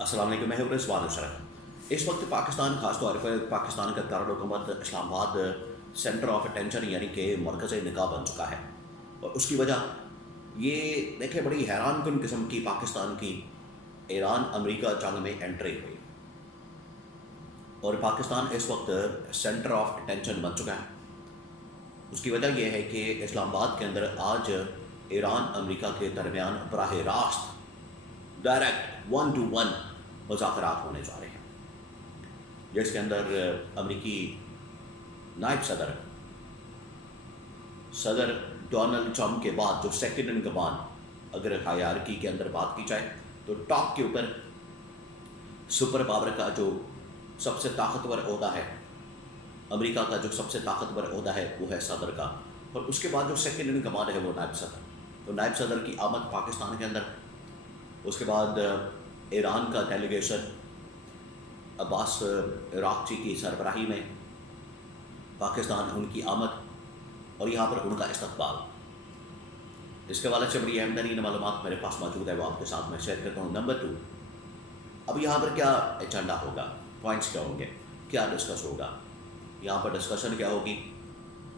السلام علیکم، میں ہوں رضوان اشرف۔ اس وقت پاکستان، خاص طور پر پاکستان کا دارالحکومت اسلام آباد سینٹر آف اٹینشن یعنی کہ مرکز نگاہ بن چکا ہے، اور اس کی وجہ یہ دیکھیں بڑی حیران کن قسم کی پاکستان کی ایران امریکہ جنگ میں انٹری ہوئی، اور پاکستان اس وقت سینٹر آف اٹینشن بن چکا ہے۔ اس کی وجہ یہ ہے کہ اسلام آباد کے اندر آج ایران امریکہ کے درمیان براہ راست ڈائریکٹ 1-to-1 مذاکرات ہونے جا رہے ہیں، جس کے اندر امریکی نائب صدر ڈونلڈ ٹرمپ کے بعد جو سیکنڈ ان کمانڈ، اگر ہائرارکی کے اندر بات کی جائے تو ٹاپ کے اوپر سپر پاور کا جو سب سے طاقتور عہدہ ہے، امریکہ کا جو سب سے طاقتور عہدہ ہے وہ ہے صدر کا، اور اس کے بعد جو سیکنڈ ان کمانڈ ہے وہ نائب صدر۔ تو نائب صدر کی آمد پاکستان کے اندر، اس کے بعد ایران کا ڈیلیگیشن عباس عراقچی کی سربراہی میں پاکستان، ان کی آمد اور یہاں پر ان کا استقبال۔ اس کے حوالے سے بڑی اہم ترین معلومات میرے پاس موجود ہے، وہ آپ کے ساتھ میں شیئر کرتا ہوں۔ نمبر 2، اب یہاں پر کیا ایجنڈا ہوگا، پوائنٹس کیا ہوں گے، کیا ڈسکس ہوگا، یہاں پر ڈسکشن کیا ہوگی،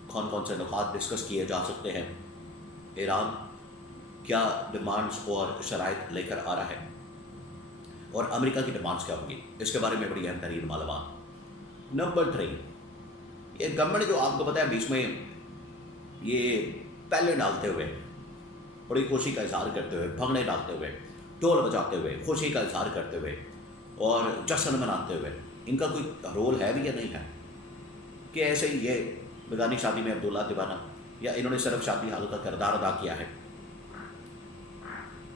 کون کون سے نکات ڈسکس کیے جا سکتے ہیں، ایران کیا ڈیمانڈز اور شرائط لے کر آ رہا ہے، اور امریکہ کی ڈیمانڈز کیا ہوں گی، اس کے بارے میں بڑی اہم ترین معلومات۔ نمبر 3، یہ گورنمنٹ جو آپ کو پتہ ہے بیچ میں یہ پہلے ڈالتے ہوئے، بڑی خوشی کا اظہار کرتے ہوئے، بھنگڑے ڈالتے ہوئے، ڈول بجاتے ہوئے، خوشی کا اظہار کرتے ہوئے اور جشن مناتے ہوئے، ان کا کوئی رول ہے بھی یا نہیں ہے، کہ ایسے ہی یہ بیگانی شادی میں عبداللہ دیوانہ، یا انہوں نے صرف شادی حال کا کردار ادا کیا ہے،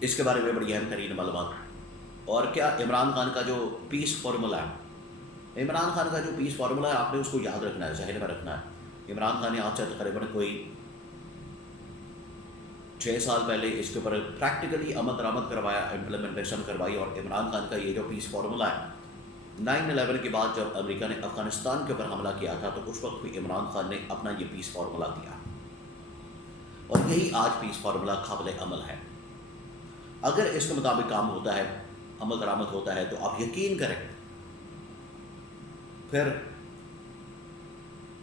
اس کے بارے میں بڑی اہم ترین معلومات۔ اور کیا عمران خان کا جو پیس فارمولا ہے، عمران خان کا جو پیس فارمولا ہے، آپ نے اس کو یاد رکھنا ہے، ذہن میں رکھنا ہے۔ عمران خان نے آج سے تقریباً کوئی 6 سال پہلے اس کے اوپر پریکٹیکلی عمل درآمد کروایا، امپلیمنٹیشن کروائی، اور عمران خان کا یہ جو پیس فارمولا ہے، 9/11 کے بعد جب امریکہ نے افغانستان کے اوپر حملہ کیا تھا تو اس وقت بھی عمران خان نے اپنا یہ پیس فارمولا دیا، اور یہی آج پیس فارمولا قابل عمل ہے۔ اگر اس کے مطابق کام ہوتا ہے، عمل درآمد ہوتا ہے، تو آپ یقین کریں پھر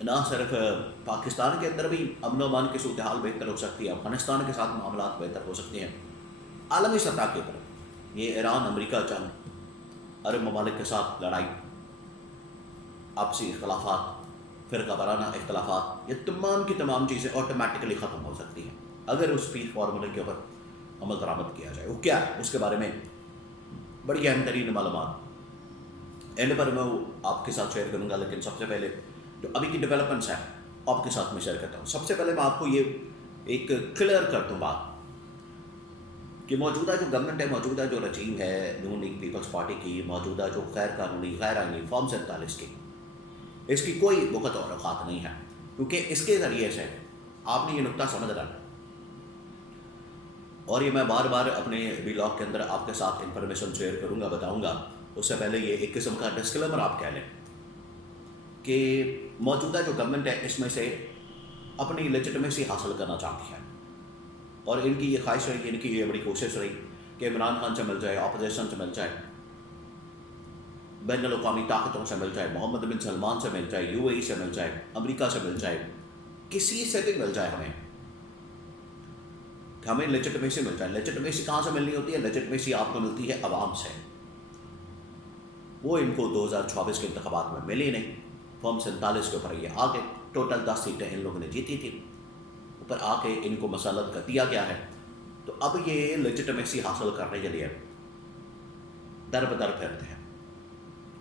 نہ صرف پاکستان کے اندر بھی امن و امان کی صورتحال بہتر ہو سکتی ہے، افغانستان کے ساتھ معاملات بہتر ہو سکتے ہیں، عالمی سطح کے اوپر یہ ایران امریکہ جنگ، عرب ممالک کے ساتھ لڑائی، آپسی اختلافات، فرقہ وارانہ اختلافات، یہ تمام کی تمام چیزیں آٹومیٹکلی ختم ہو سکتی ہیں اگر اس پیس فارمولے کے اوپر عمل درآمد کیا جائے۔ وہ کیا ہے، اس کے بارے میں بڑی اہم ترین معلومات اینڈ پر میں آپ کے ساتھ شیئر کروں گا، لیکن سب سے پہلے جو ابھی کی ڈیولپمنٹس ہیں آپ کے ساتھ میں شیئر کرتا ہوں۔ سب سے پہلے میں آپ کو یہ ایک کلیئر کر دوں بات کہ موجودہ جو گورنمنٹ ہے، موجودہ جو رجیم ہے نون لیگ پیپلز پارٹی کی، موجودہ جو غیر قانونی غیر آئینی فارم 47 کی، اس کی کوئی وقت اور اوقات نہیں ہے، کیونکہ اس کے ذریعے سے آپ نے یہ نقطہ سمجھ رہا ہے، اور یہ میں بار بار اپنے ویلاگ کے اندر آپ کے ساتھ انفارمیشن شیئر کروں گا، بتاؤں گا۔ اس سے پہلے یہ ایک قسم کا ڈسکلیمر آپ کہہ لیں کہ موجودہ جو گورنمنٹ ہے اس میں سے اپنی لیجٹمیسی حاصل کرنا چاہتی ہے، اور ان کی یہ خواہش رہی، ان کی یہ بڑی کوشش رہی کہ عمران خان سے مل جائے، اپوزیشن سے مل جائے، بین الاقوامی طاقتوں سے مل جائے، محمد بن سلمان سے مل جائے، UAE سے مل جائے، امریکہ سے مل جائے، کسی سے بھی مل جائے ہمیں لیجٹمیسی مل جائے۔ لیجٹمیسی کہاں سے ملنی ہوتی ہے؟ لیجٹمیسی آپ کو ملتی ہے عوام سے، وہ ان کو 2024 کے انتخابات میں ملی نہیں، فارم 47 کے اوپر یہ آگے ٹوٹل 10 سیٹیں ان لوگوں نے جیتی تھی، اوپر آ کے ان کو مسلط کر دیا گیا ہے، تو اب یہ لیجٹمیسی حاصل کرنے کے لیے در بدر پھرتے ہیں،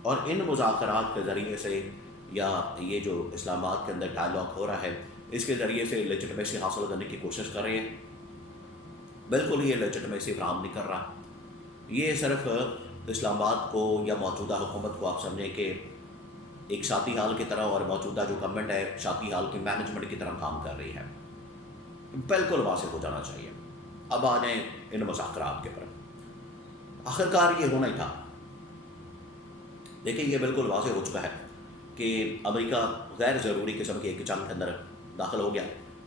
اور ان مذاکرات کے ذریعے سے یا یہ جو اسلام آباد کے اندر ڈائلاگ ہو رہا ہے اس کے ذریعے سے لیجٹمیسی حاصل کرنے کی کوشش کر رہے ہیں۔ بالکل یہ لیجٹمیسی فراہم نہیں کر رہا، یہ صرف اسلام آباد کو یا موجودہ حکومت کو آپ سمجھیں کہ ایک شاتی حال کی طرح، اور موجودہ جو گورنمنٹ ہے شاتی حال کی مینجمنٹ کی طرح کام کر رہی ہے، بالکل واضح ہو جانا چاہیے۔ اب آ جائیں ان مذاکرات کے اوپر، آخرکار یہ ہونا ہی تھا۔ دیکھیں یہ بالکل واضح ہو چکا ہے کہ امریکہ غیر ضروری قسم کے ایک جنگ کے اندر داخل ہو گیا،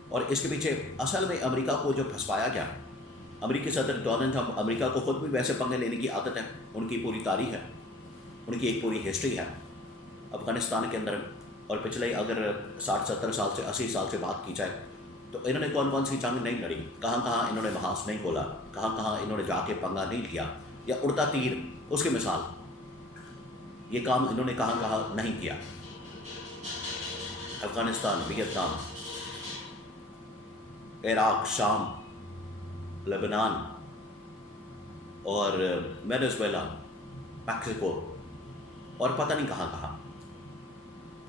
اور اس کے پیچھے اصل میں امریکہ کو جو پھنسوایا گیا امریکی صدر ڈونلڈ ٹرمپ، امریکہ کو خود بھی ویسے پنگے لینے کی عادت ہے، ان کی پوری تاریخ ہے، ان کی ایک پوری ہسٹری ہے افغانستان کے اندر. اور پچھلے اگر 60-70 سال سے 80 سال سے بات کی جائے تو انہوں نے کون کون سی جنگ نہیں لڑی، کہاں کہاں انہوں نے محاذ نہیں کھولا، کہاں کہاں انہوں نے جا کے پنگا نہیں لیا، یا اڑتا تیر اس کی مثال، یہ کام انہوں نے کہاں کہاں نہیں کیا. افغانستان، ویتنام، عراق، شام، لبنان اور وینزویلا، میکسیکو اور پتہ نہیں کہاں کہاں،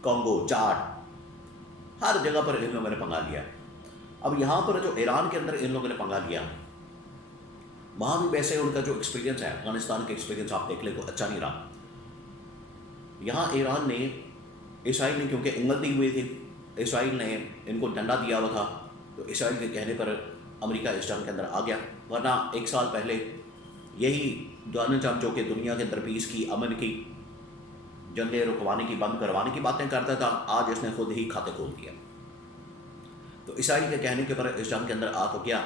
کانگو، چاڈ، ہر جگہ پر ان لوگوں نے پنگا لیا. اب یہاں پر جو ایران کے اندر ان لوگوں نے پنگا لیا، وہاں بھی ویسے ان کا جو ایکسپیرینس ہے، افغانستان کے ایکسپیرینس آپ دیکھ لیں کو اچھا نہیں رہا. یہاں ایران نے، اسرائیل نے کیونکہ انگل دی ہوئی تھی، اسرائیل نے ان کو ڈنڈا دیا ہوا تھا، تو اسرائیل کے کہنے پر امریکہ اس جنگ کے اندر آ گیا. ورنہ 1 سال پہلے یہی ڈونلڈ ٹرمپ جو کہ دنیا کے اندر پیس کی، امن کی، جنگیں رکوانے کی، بند کروانے کی باتیں کرتا تھا، آج اس نے خود ہی کھاتے کھول دیا. تو اسرائیل کے کہنے کے پر اس جنگ کے اندر آ تو گیا،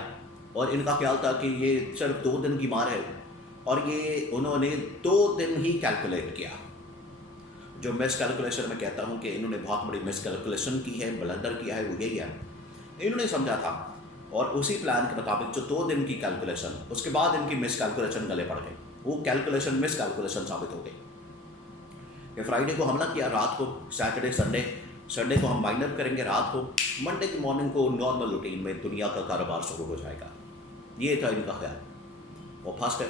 اور ان کا خیال تھا کہ یہ صرف 2 دن کی مار ہے، اور یہ انہوں نے 2 دن ہی کیلکولیٹ کیا. جو مس کیلکولیشن میں کہتا ہوں کہ انہوں نے بہت بڑی مس کیلکولیشن کی ہے، بلندر کیا ہے، وہ یہی ہے. انہوں نے سمجھا تھا، اور اسی پلان کے مطابق جو 2 دن کی کیلکولیشن، اس کے بعد ان کی مس کیلکولیشن گلے پڑ گئی، وہ کیلکولیشن مس کیلکولیشن ثابت ہو گئی. کہ فرائیڈے کو حملہ کیا رات کو، سیٹرڈے سنڈے کو ہم مائنڈ اپ کریں گے رات کو، منڈے کی مارننگ کو نارمل روٹین میں دنیا کا کاروبار شروع ہو جائے گا. یہ تھا ان کا خیال. وہ پھنس گئے،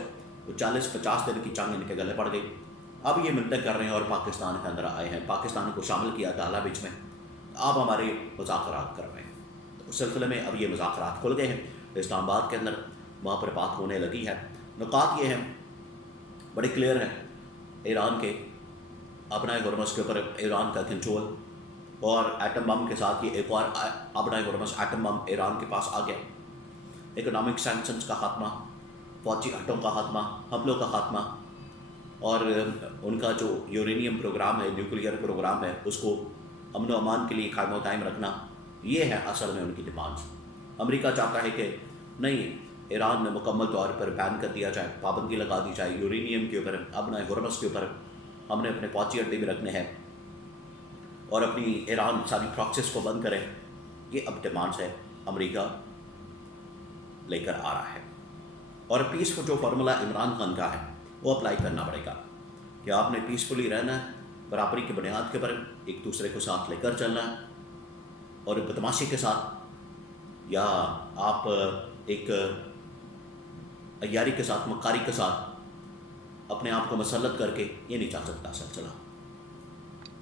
وہ 40-50 دن کی جنگ ان کے گلے پڑ گئی. اب یہ منتیں کر رہے ہیں اور پاکستان کے اندر آئے ہیں، پاکستان کو شامل کیا ڈالا بیچ میں، آپ ہمارے مذاکرات کر رہے ہیں. تو اس سلسلے میں اب یہ مذاکرات کھل گئے ہیں اسلام آباد کے اندر، وہاں پر بات ہونے لگی ہے. نکات یہ ہیں بڑے کلیئر ہیں، ایران کے اپنا ہرمز کے اوپر ایران کا کنٹرول، اور ایٹم بم کے ساتھ یہ ایک اور اپنا ہرمز ایٹم بم ایران کے پاس آ گیا. اکنامک سینکشنز کا خاتمہ، فوجی اڈوں کا خاتمہ، حملوں کا خاتمہ، اور ان کا جو یورینیم پروگرام ہے، نیوکلیئر پروگرام ہے، اس کو امن و امان کے لیے قائم و دائم رکھنا، یہ ہے اصل میں ان کی ڈیمانڈ. امریکہ چاہتا ہے کہ نہیں، ایران میں مکمل طور پر بین کر دیا جائے، پابندی لگا دی جائے یورینیم کے اوپر، ابنا ہرمز کے اوپر. ہم نے اپنے فوجی اڈے بھی رکھنے ہیں، اور اپنی ایران ساری پروکسیز کو بند کریں. یہ اب ڈیمانڈس ہے امریکہ لے کر آ رہا ہے. اور پیس کو جو فارمولا عمران خان کا ہے وہ اپلائی کرنا پڑے گا کہ آپ نے پیسفلی رہنا ہے، برابری کی بنیاد کے اوپر ایک دوسرے کو ساتھ لے کر چلنا ہے، اور بدماشی کے ساتھ یا آپ ایک عیاری کے ساتھ، مکاری کے ساتھ اپنے آپ کو مسلط کر کے یہ نہیں چل سکتا سلسلہ.